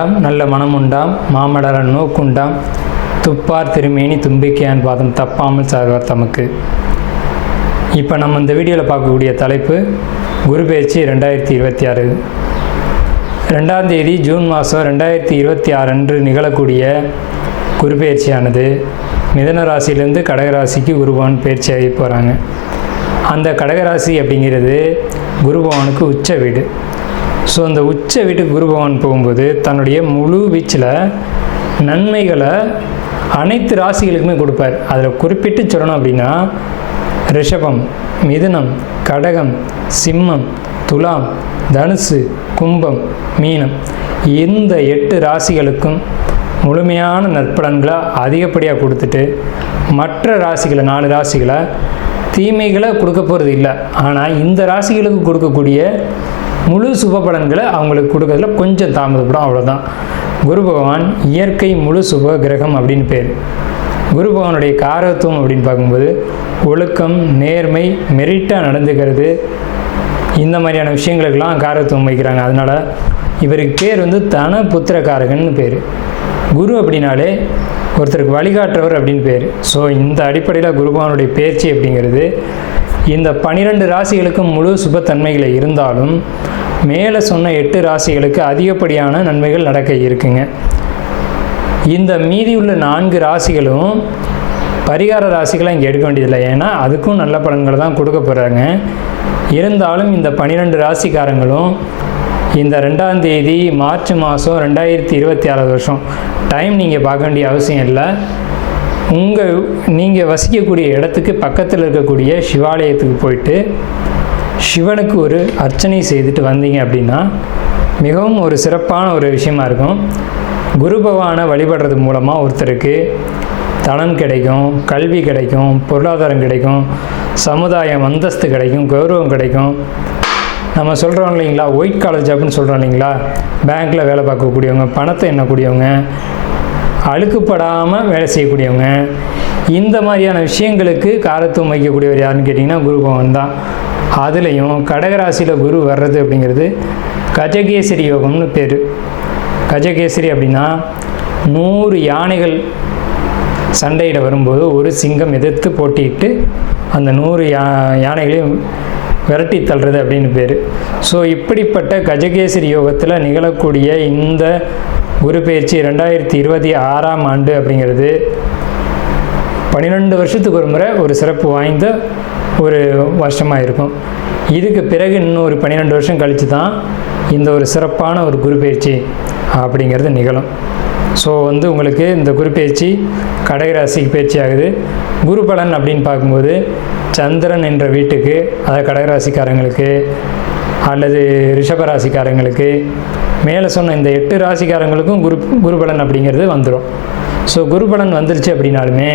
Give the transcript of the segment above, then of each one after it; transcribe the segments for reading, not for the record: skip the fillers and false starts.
வேண்டாம் நல்ல மனம் உண்டாம் மாமலர நோக்குண்டாம் துப்பார் திருமேனி தும்பிக்கையான் பாதம் தப்பாமல் சார்வார் தமக்கு. இப்போ நம்ம இந்த வீடியோவில் பார்க்கக்கூடிய தலைப்பு குரு பெயர்ச்சி 2026. 2ஆம் தேதி ஜூன் மாதம் 2026 அன்று நிகழக்கூடிய குரு பெயர்ச்சியானது மிதுன ராசியிலேருந்து கடகராசிக்கு குருபவன் பெயர்ச்சியாகி போகிறாங்க. அந்த கடகராசி அப்படிங்கிறது குருபவனுக்கு உச்ச வீடு. ஸோ அந்த உச்ச வீட்டுக்கு குருபவன் போகும்போது தன்னுடைய முழு வீச்சில் நன்மைகளை அனைத்து ராசிகளுக்குமே கொடுப்பார். அதில் குறிப்பிட்டு சொல்லணும் அப்படின்னா ரிஷபம், மிதுனம், கடகம், சிம்மம், துலாம், தனுசு, கும்பம், மீனம் இந்த 8 ராசிகளுக்கும் முழுமையான நற்பலன்களை அதிகப்படியாக கொடுத்துட்டு மற்ற ராசிகளை 4 ராசிகளை தீமைகளை கொடுக்க போகிறது இல்லை. ஆனால் இந்த ராசிகளுக்கு கொடுக்கக்கூடிய முழு சுப பலன்களை அவங்களுக்கு கொடுக்கறதுல கொஞ்சம் தாமதப்படும், அவ்வளோதான். குரு பகவான் இயற்கை முழு சுப கிரகம் அப்படின்னு பேர். குரு பகவானுடைய காரகத்துவம் அப்படின்னு பார்க்கும்போது ஒழுக்கம், நேர்மை, மெரிட்டாக நடந்துக்கிறது, இந்த மாதிரியான விஷயங்களுக்கெல்லாம் காரகத்துவம் வைக்கிறாங்க. அதனால் இவருக்கு பேர் தன புத்திரக்காரகன்னு பேர். குரு அப்படின்னாலே ஒருத்தருக்கு வழிகாட்டுறவர் அப்படின்னு பேர். ஸோ இந்த அடிப்படையில் குருபகவானுடைய பெயர்ச்சி அப்படிங்கிறது இந்த 12 ராசிகளுக்கும் முழு சுபத்தன்மைகளை இருந்தாலும் மேலே சொன்ன 8 ராசிகளுக்கு அதிகப்படியான நன்மைகள் நடக்க இருக்குங்க. இந்த மீதி உள்ள 4 ராசிகளும் பரிகார ராசிகளை இங்கே எடுக்க வேண்டியதில்லை, ஏன்னா அதுக்கும் நல்ல பலன்களை தான் கொடுக்க போகிறாங்க. இருந்தாலும் இந்த 12 ராசிக்காரங்களும் இந்த 2ஆம் தேதி மார்ச் மாதம் 2026 வருஷம் டைம் நீங்கள் பார்க்க வேண்டிய அவசியம் இல்லை. நீங்கள் வசிக்கக்கூடிய இடத்துக்கு பக்கத்தில் இருக்கக்கூடிய சிவாலயத்துக்கு போயிட்டு சிவனுக்கு ஒரு அர்ச்சனை செய்துட்டு வந்தீங்க அப்படின்னா மிகவும் ஒரு சிறப்பான ஒரு விஷயமா இருக்கும். குரு பகவானை வழிபடுறது மூலமாக ஒருத்தருக்கு தனம் கிடைக்கும், கல்வி கிடைக்கும், பொருளாதாரம் கிடைக்கும், சமுதாயம் அந்தஸ்து கிடைக்கும், கௌரவம் கிடைக்கும். நம்ம சொல்கிறோம் இல்லைங்களா, ஒயிட் காலர் ஜாப்னு சொல்கிறோம் இல்லைங்களா, பேங்க்கில் வேலை பார்க்கக்கூடியவங்க, பணத்தை எண்ணக்கூடியவங்க, அழுக்குப்படாமல் வேலை செய்யக்கூடியவங்க, இந்த மாதிரியான விஷயங்களுக்கு காரத்துவம் வைக்கக்கூடியவர் யாருன்னு கேட்டிங்கன்னா குரு பகவான் தான். அதுலேயும் கடகராசியில் குரு வர்றது அப்படிங்கிறது கஜகேசரி யோகம்னு பேர். கஜகேசரி அப்படின்னா 100 யானைகள் சண்டையிட வரும்போது ஒரு சிங்கம் எதிர்த்து போட்டிட்டு அந்த 100 யானைகளையும் விரட்டி தள்ளுறது அப்படின்னு பேர். ஸோ இப்படிப்பட்ட கஜகேசரி யோகத்தில் நிகழக்கூடிய இந்த குரு பெயர்ச்சி 2026ஆம் ஆண்டு அப்படிங்கிறது 12 வருஷத்துக்கு ஒரு முறை ஒரு சிறப்பு வாய்ந்த ஒரு வருஷமாக இருக்கும். இதுக்கு பிறகு இன்னொரு 12 வருஷம் கழித்து தான் இந்த ஒரு சிறப்பான ஒரு குரு பெயர்ச்சி அப்படிங்கிறது நிகழும். ஸோ உங்களுக்கு இந்த குரு பெயர்ச்சி கடகராசிக்கு பயிற்சி ஆகுது. குரு பலன் அப்படின்னு பார்க்கும்போது சந்திரன் என்ற வீட்டுக்கு, அதாவது கடகராசிக்காரங்களுக்கு அல்லது ரிஷபராசிக்காரங்களுக்கு, மேலே சொன்ன இந்த 8 ராசிக்காரங்களுக்கும் குரு பலன் அப்படிங்கிறது வந்துடும். ஸோ குரு பலன் வந்துருச்சு அப்படின்னாலுமே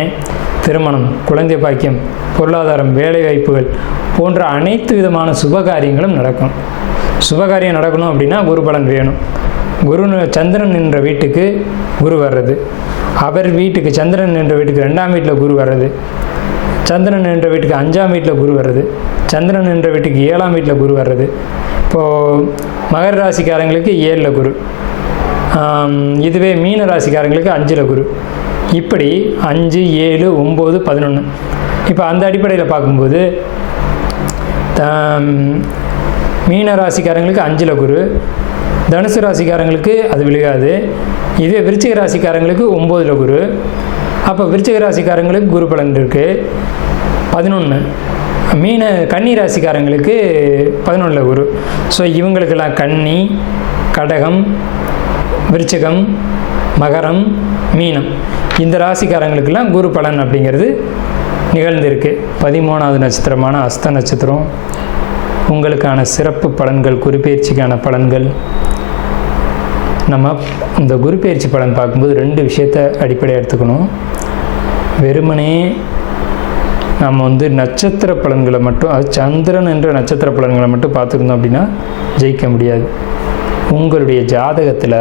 திருமணம், குழந்தை பாக்கியம், பொருளாதாரம், வேலைவாய்ப்புகள் போன்ற அனைத்து விதமான சுபகாரியங்களும் நடக்கும். சுபகாரியம் நடக்கணும் அப்படின்னா குரு பலன் வேணும். சந்திரன் என்ற வீட்டுக்கு குரு வர்றது, அவர் வீட்டுக்கு சந்திரன் என்ற வீட்டுக்கு 2ஆம் வீட்டில் குரு வர்றது, சந்திரன் என்ற வீட்டுக்கு 5ஆம் வீட்டில் குரு வர்றது, சந்திரன் என்ற வீட்டுக்கு 7ஆம் வீட்டில் குரு வர்றது. இப்போது மகர ராசிக்காரங்களுக்கு 7ல் குரு, இதுவே மீன ராசிக்காரங்களுக்கு 5ல் குரு, இப்படி 5, 7, 9, 11. இப்போ அந்த அடிப்படையில் பார்க்கும்போது மீன ராசிக்காரங்களுக்கு 5ல் குரு, தனுசு ராசிக்காரங்களுக்கு அது விழுகாது. இதுவே விருச்சிக ராசிக்காரங்களுக்கு 9ல் குரு. அப்போ விருச்சிக ராசிக்காரங்களுக்கு குரு பலன் இருக்குது 11. கன்னி ராசிக்காரங்களுக்கு 11ல் குரு. ஸோ இவங்களுக்கெல்லாம் கன்னி, கடகம், விருச்சிகம், மகரம், மீனம் இந்த ராசிக்காரங்களுக்கெல்லாம் குரு பலன் அப்படிங்கிறது நிகழ்ந்திருக்கு. 13வது நட்சத்திரமான அஸ்த நட்சத்திரம் உங்களுக்கான சிறப்பு பலன்கள், குரு பெயர்ச்சிக்கான பலன்கள். நம்ம இந்த குரு பெயர்ச்சி பலன் பார்க்கும்போது 2 விஷயத்தை அடிப்படையாக எடுத்துக்கணும். வெறுமனே நம்ம நட்சத்திர பலன்களை மட்டும், அது சந்திரன் என்ற நட்சத்திர பலன்களை மட்டும் பார்த்துக்கணும் அப்படின்னா ஜெயிக்க முடியாது. உங்களுடைய ஜாதகத்தில்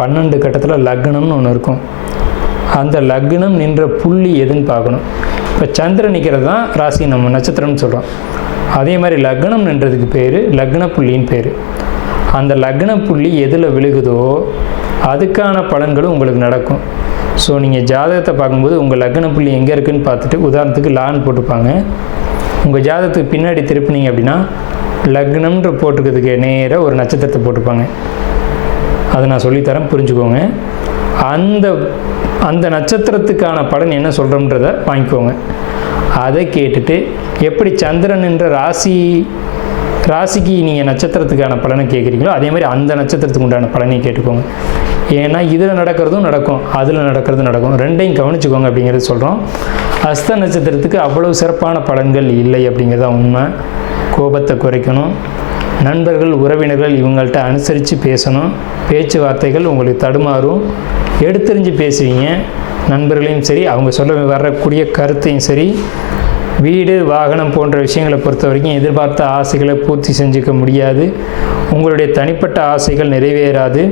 12 கட்டத்தில் லக்னம்னு ஒன்று இருக்கும். அந்த லக்னம் நின்ற புள்ளி எதுன்னு பார்க்கணும். இப்போ சந்திரன் நிற்கிறது தான் ராசி, நம்ம நட்சத்திரம்னு சொல்கிறோம். அதே மாதிரி லக்னம் நின்றதுக்கு பேர் லக்ன புள்ளின்னு பேர். அந்த லக்ன புள்ளி எதில் விழுகுதோ அதுக்கான பலன்களும் உங்களுக்கு நடக்கும். ஸோ நீங்கள் ஜாதகத்தை பார்க்கும்போது உங்கள் லக்ன புள்ளி எங்கே இருக்குதுன்னு பார்த்துட்டு, உதாரணத்துக்கு லான்னு போட்டுப்பாங்க, உங்கள் ஜாதகத்துக்கு பின்னாடி திருப்பினீங்க அப்படின்னா லக்னம்ன்ற போட்டுக்கிறதுக்கு நேராக ஒரு நட்சத்திரத்தை போட்டுப்பாங்க. அதை நான் சொல்லித்தரேன், புரிஞ்சுக்கோங்க. அந்த நட்சத்திரத்துக்கான பலன் என்ன சொல்கிறோன்றதை வாங்கிக்கோங்க. அதை கேட்டுட்டு எப்படி சந்திரன் என்ற ராசிக்கு நீங்கள் நட்சத்திரத்துக்கான பலனை கேட்குறீங்களோ அதே மாதிரி அந்த நட்சத்திரத்துக்கு உண்டான பலனையும் கேட்டுக்கோங்க. ஏன்னா இதில் நடக்கிறதும் நடக்கும், அதில் நடக்கிறதும் நடக்கும், ரெண்டையும் கவனிச்சுக்கோங்க அப்படிங்கிறது சொல்கிறோம். அஸ்த நட்சத்திரத்துக்கு அவ்வளவு சிறப்பான பலன்கள் இல்லை அப்படிங்கிறத உண்மை. கோபத்தை குறைக்கணும், நண்பர்கள் உறவினர்கள் இவங்கள்ட்ட அனுசரித்து பேசணும், பேச்சுவார்த்தைகள் உங்களுக்கு தடுமாறும், எடுத்தறிஞ்சு பேசுவீங்க. நண்பர்களையும் சரி, அவங்க சொல்ல வரக்கூடிய கருத்தையும் சரி, வீடு வாகனம் போன்ற விஷயங்களை பொறுத்த வரைக்கும் எதிர்பார்த்த ஆசைகளை பூர்த்தி செஞ்சுக்க முடியாது, உங்களுடைய தனிப்பட்ட ஆசைகள் நிறைவேறாது,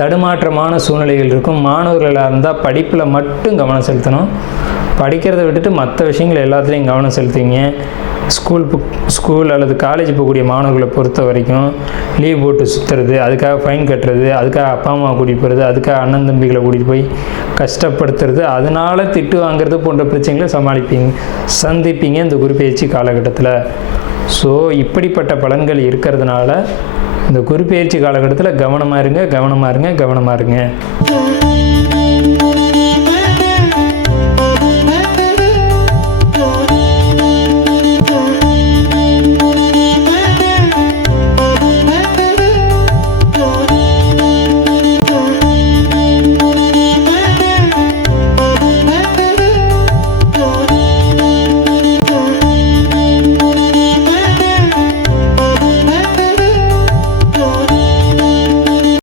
தடுமாற்றமான சூழ்நிலைகள் இருக்கும். மாணவர்களாக இருந்தால் படிப்பில் மட்டும் கவனம் செலுத்தணும், படிக்கிறத விட்டுட்டு மற்ற விஷயங்கள் எல்லாத்துலேயும் கவனம் செலுத்துவீங்க. ஸ்கூல் அல்லது காலேஜ் போகக்கூடிய மாணவர்களை பொறுத்த வரைக்கும் லீவ் போட்டு சுற்றுறது, அதுக்காக ஃபைன் கட்டுறது, அதுக்காக அப்பா அம்மா கூட்டிகிட்டு போகிறது, அதுக்காக அண்ணன் தம்பிகளை கூட்டிகிட்டு போய் கஷ்டப்படுத்துறது, அதனால் திட்டு வாங்கிறது போன்ற பிரச்சனைகளை சந்திப்பீங்க இந்த குரு பெயர்ச்சி காலகட்டத்தில். ஸோ இப்படிப்பட்ட பலன்கள் இருக்கிறதுனால இந்த குரு பெயர்ச்சி காலகட்டத்தில் கவனமாக இருங்க.